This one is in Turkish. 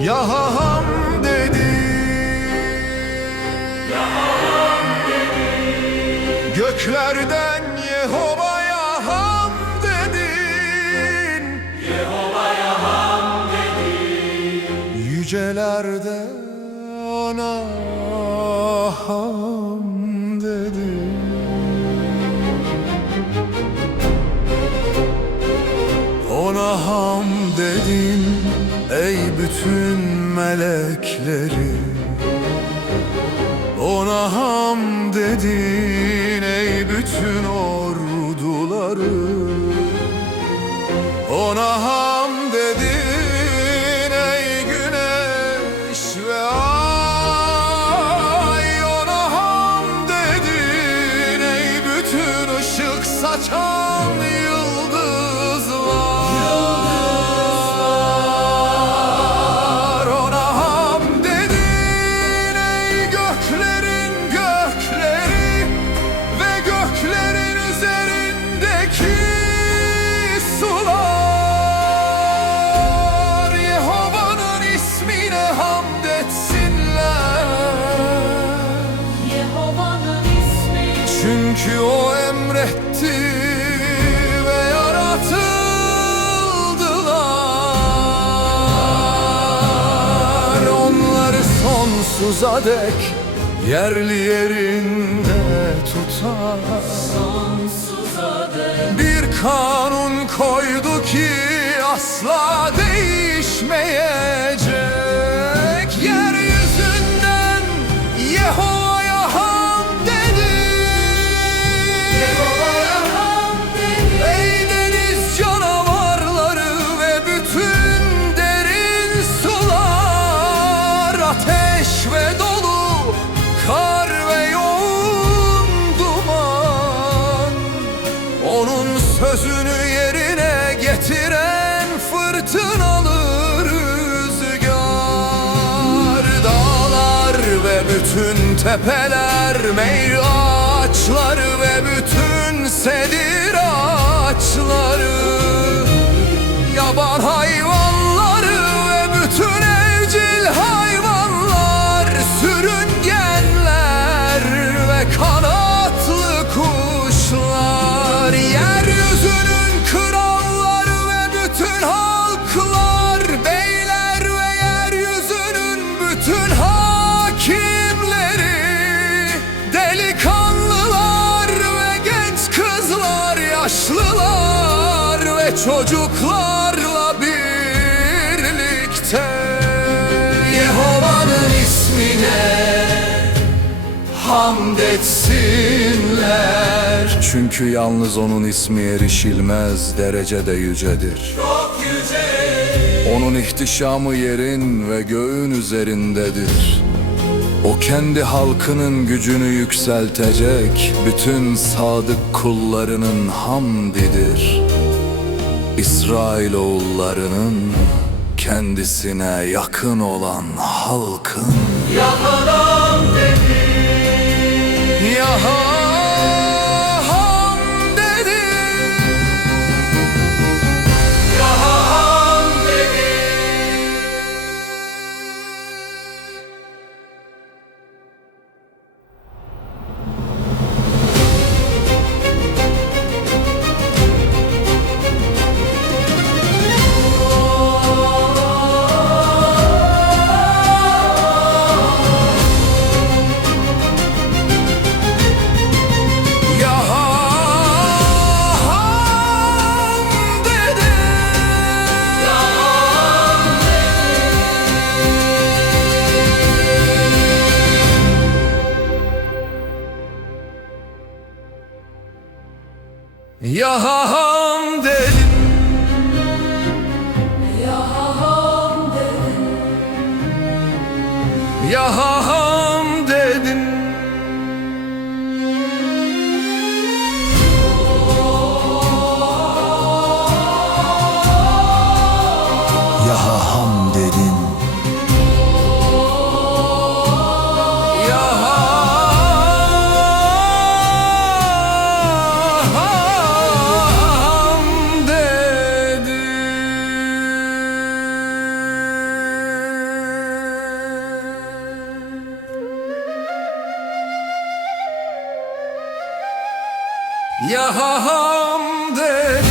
Yaham dedi. Göklerden Yehova'ya ham dedin. Yehova'ya ham dedin Yücelerde ona ham dedin Ona ham dedin ey bütün melekleri Ona ham dedin ey bütün orduları. Ona ham çünkü o emretti ve yaratıldılar. Onları sonsuza dek yerli yerinde tutar. Sonsuza dek. Bir kanun koydu ki asla değişmeyecek bütün tepeler meyve ağaçları ve bütün sedir ağaçları çocuklarla birlikte. Yehova'nın ismine hamd etsinler. Çünkü yalnız onun ismi erişilmez derecede yücedir. Onun ihtişamı yerin ve göğün üzerindedir. O kendi halkının gücünü yükseltecek bütün sadık kullarının hamdidir. İsrail oğullarının kendisine yakın olan halkın Yaham Yaham dedi Ya hamd